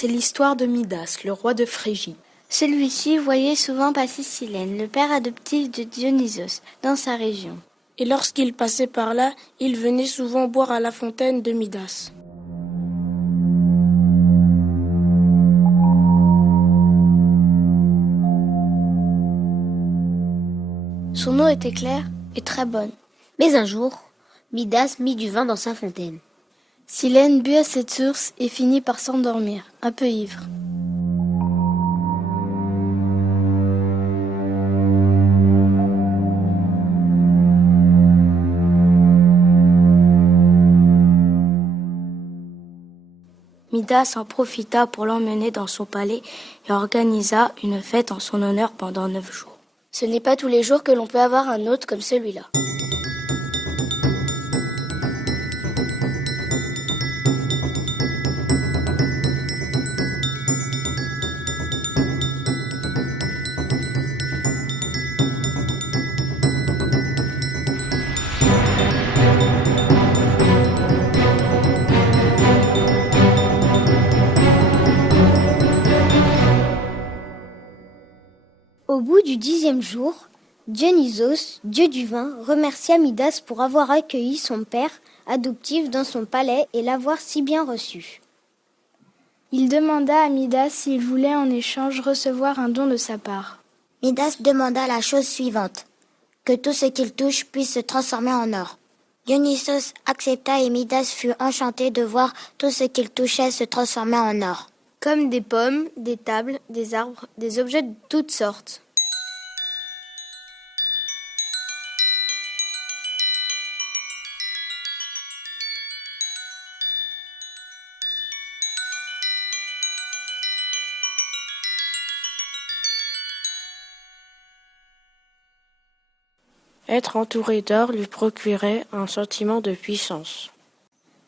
c'est l'histoire de Midas, le roi de Phrygie. Celui-ci voyait souvent passer Silène, le père adoptif de Dionysos, dans sa région. Et lorsqu'il passait par là, il venait souvent boire à la fontaine de Midas. Son eau était claire et très bonne. Mais un jour, Midas mit du vin dans sa fontaine. Silène but à cette source et finit par s'endormir, un peu ivre. Midas en profita pour l'emmener dans son palais et organisa une fête en son honneur pendant 9 jours. Ce n'est pas tous les jours que l'on peut avoir un hôte comme celui-là. Au bout du 10e jour, Dionysos, dieu du vin, remercia Midas pour avoir accueilli son père adoptif dans son palais et l'avoir si bien reçu. Il demanda à Midas s'il voulait en échange recevoir un don de sa part. Midas demanda la chose suivante, que tout ce qu'il touche puisse se transformer en or. Dionysos accepta et Midas fut enchanté de voir tout ce qu'il touchait se transformer en or. Comme des pommes, des tables, des arbres, des objets de toutes sortes. Être entouré d'or lui procurait un sentiment de puissance.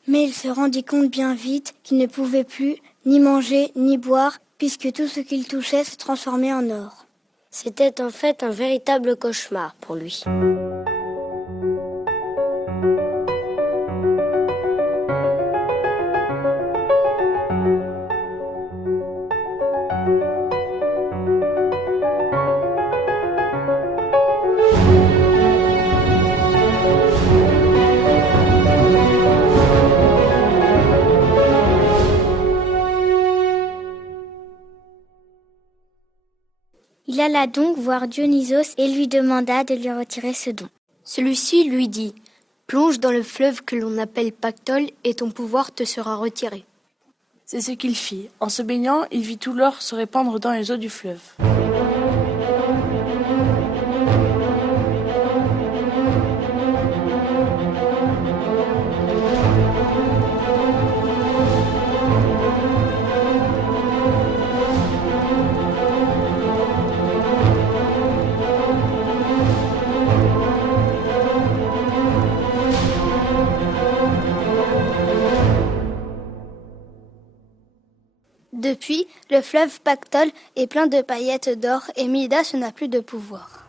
Mais il se rendit compte bien vite qu'il ne pouvait plus ni manger ni boire puisque tout ce qu'il touchait se transformait en or. C'était en fait un véritable cauchemar pour lui. Il alla donc voir Dionysos et lui demanda de lui retirer ce don. Celui-ci lui dit « Plonge dans le fleuve que l'on appelle Pactole et ton pouvoir te sera retiré. » C'est ce qu'il fit. En se baignant, il vit tout l'or se répandre dans les eaux du fleuve. Depuis, le fleuve Pactole est plein de paillettes d'or et Midas n'a plus de pouvoir.